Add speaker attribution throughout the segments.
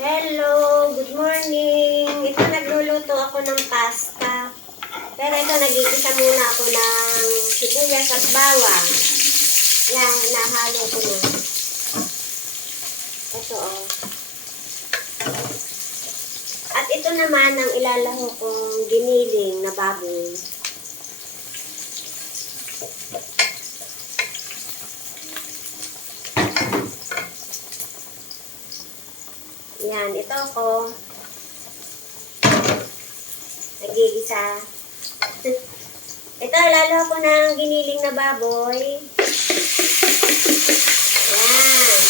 Speaker 1: Hello, good morning. Ito nagluluto ako ng pasta. Pero ito nagigisa muna ako ng sibuyas at bawang. Yan, nahalo ko na. Ito oh. At ito naman ang ilalaho kong giniling na baboy. Yan, ito ko. Nagigisa. Ito, lalo ko ng giniling na baboy. Yan.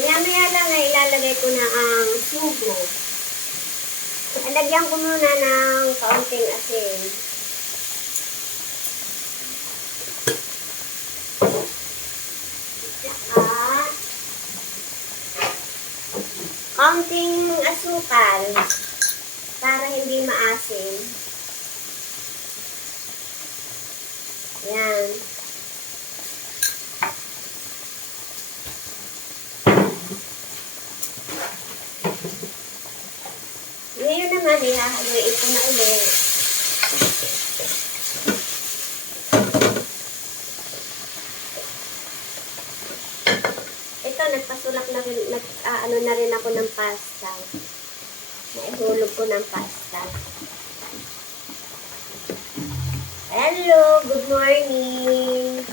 Speaker 1: Maya-maya lang ay ilalagay ko na ang sugo. Lagyan ko muna ng kaunting asin. Saka, kaunting asukal para hindi maasim. Yan. Ngayon naman, ihahaluin ko na ulit. Ito, nagpasulak na rin, nag, ah, ano na rin ako ng pasta. Naihulog ko ng pasta. Hello, good morning.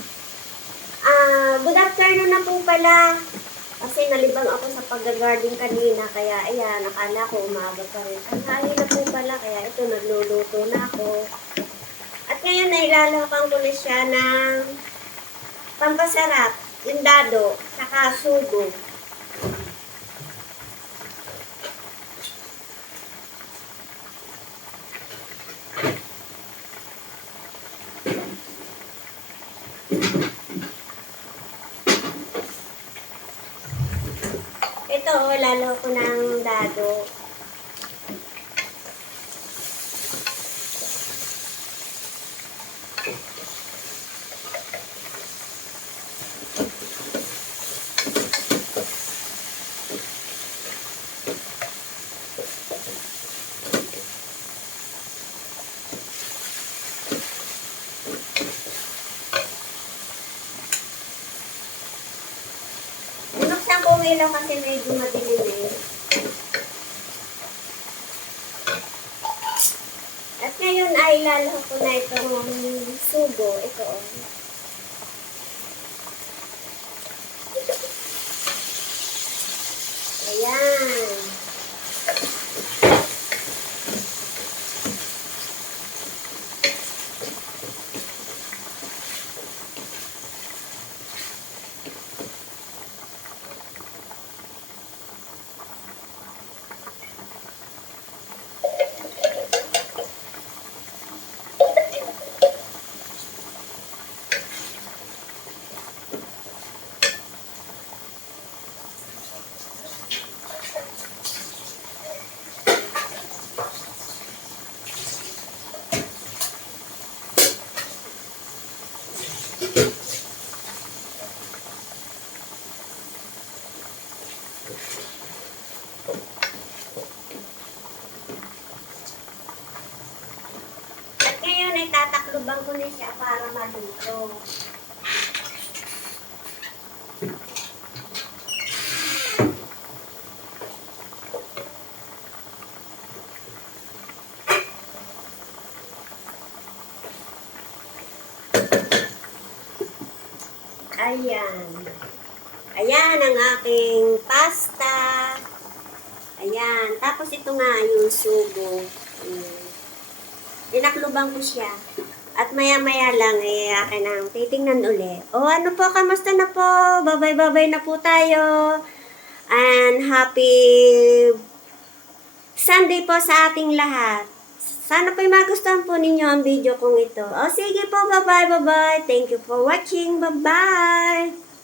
Speaker 1: Ah, good afternoon na po pala. Kasi nalibang ako sa pag-garden kanina, kaya ayan, nakala ko umaga pa rin. Ang hali na po pala, kaya ito, nagluluto na ako. At ngayon, nailalakan ko na siya ng pampasarap, indado, saka sugo. Lalo ko ng dado. Ang ilaw kasi medyo madilim eh. At ngayon ay lalaho ko na itong sugo. Ito oh. Ayan. At ngayon ay tatakluban ko na para maluto. Ayan. Ayan ang aking pasta. Ayan. Tapos ito nga yung sugo. Ayan. Ko siya. At maya-maya lang, eh, akin ang titingnan uli. O ano po, kamusta na po? Babay-babay na po tayo. And happy Sunday po sa ating lahat. Sana po'y magustuhan po ninyo ang video kong ito. O sige po, bye-bye, bye-bye. Thank you for watching. Bye-bye.